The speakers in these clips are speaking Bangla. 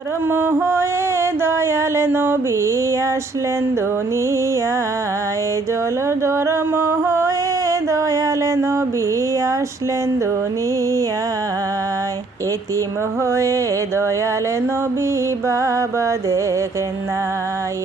ধর্ম হয়ে দয়াল নবী আসলেন দুনিয়ায়, জল ধর্ম হয়ে দয়াল নবী আসলেন দুনিয়ায়। এতিম হয়ে দয়াল নবী বাবা দেখেন না,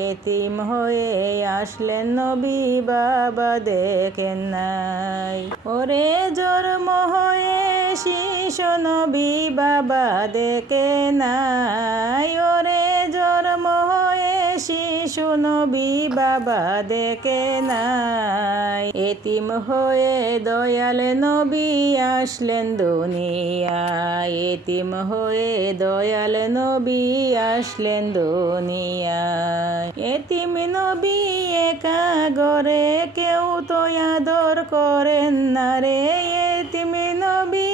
এতিম হয়ে আসলেন নবী বাবা দেখেন নাই। ওরে জন্ম হয়ে শিশু নবী বাবা দেখে নাই, ওরে জন্ম হয়ে শিশু নবী বাবা দেখে নাই। এতিম হয়ে দয়াল নবী আসলেন দুনিয়ায়, এতিম হয়ে দয়াল নবী আসলেন দুনিয়ায়। এতিম নবী একা গরে কেউ তো আদর করেন না রে, এতিম নবী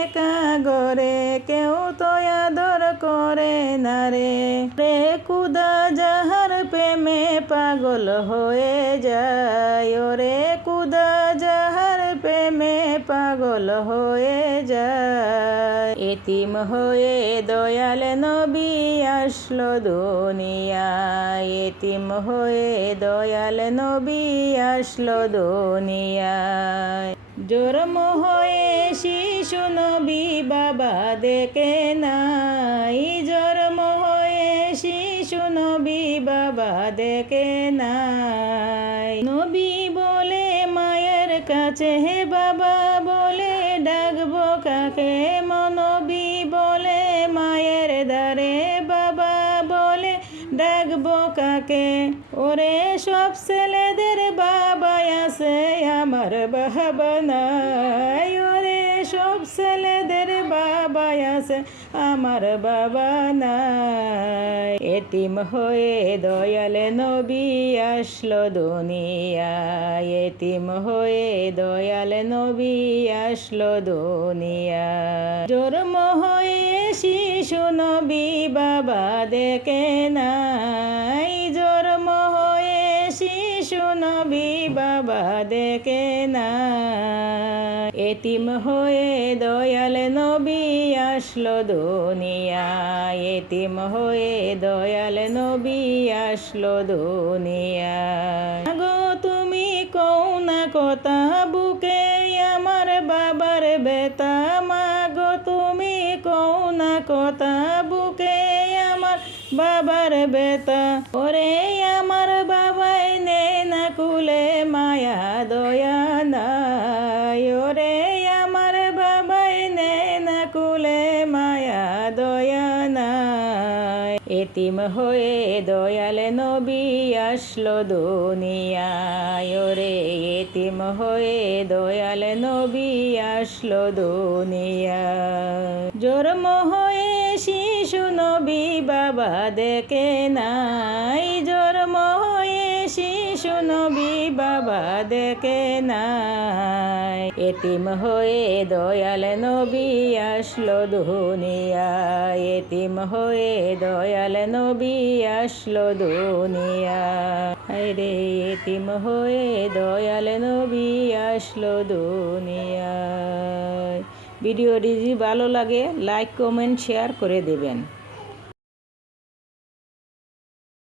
একা গরে কেউ তো আদর করে না রে। রে কুদা যাহার প্রেমে পাগল হয়ে যায়, ওরে কুদা যাহার প্রেমে পাগল হয়ে যায়। এতিম হয়ে দয়াল নবী আসলো দুনিয়ায়, এতিম হয়ে দয়াল নবী আসলো দুনিয়ায়। জন্ম হয়ে শিশু নবী বাবা দেখে নাই, জন্ম হয়ে শিশু নবী বাবা দেখে নাই। নবী বলে মায়ের কাছে হে বাবা বলে ডাকবো কাকে, নবী বলে মায়ের দ্বারে বাবা বলে ডাকবো কাকে। ওরে সব ছেলেদের বাবা আছে আমার বাবা নাই, ওরে সব ছেলেদের বাবা আছে আমার বাবা নাই। এতিম হয়ে দয়াল নবী আসলো দুনিয়ায়, এতিম হয়ে দয়াল নবী আসলো দুনিয়ায়। জন্ম হয়ে শিশু নবী বাবা দেখে নাই, জন্ম হয়ে শিশু নবী বাবা দেখে নাই। এতিম হয়ে দয়াল নবী আসলো দুনিয়ায়, এতিম হয়ে দয়াল নবী আসলো দুনিয়ায়। গো তুমি কও না কথা বুকে আমার বাবার বেতা, মাগো তুমি কও না কথা বুকে আমার বাবার বেতা। ওরে আমার বাবাই নে না কুলে মায়া দয়া নাই, ওরে আমার বাবাই নে না কুলে মায়া দয়া নাই। এতিম হয়ে দয়াল নবী আসলো দুনিয়ায়, ওরে এতিম হয়ে দয়াল নবী আসলো দুনিয়ায়। জন্ম হয়ে শিশু নবী বাবা দেখে নাই, জন্ম হয়ে শিশু নবী বাবা দেখে নাই। এতিম হয়ে দয়াল নবী আসলো দুনিয়ায়, এতিম হয়ে দয়াল নবী আসলো দুনিয়ায়। রে এতিম হয়ে দয়াল নবী আসলো দুনিয়ায়। ভিডিওটি যদি ভালো লাগে লাইক কমেন্ট শেয়ার করে দেবেন।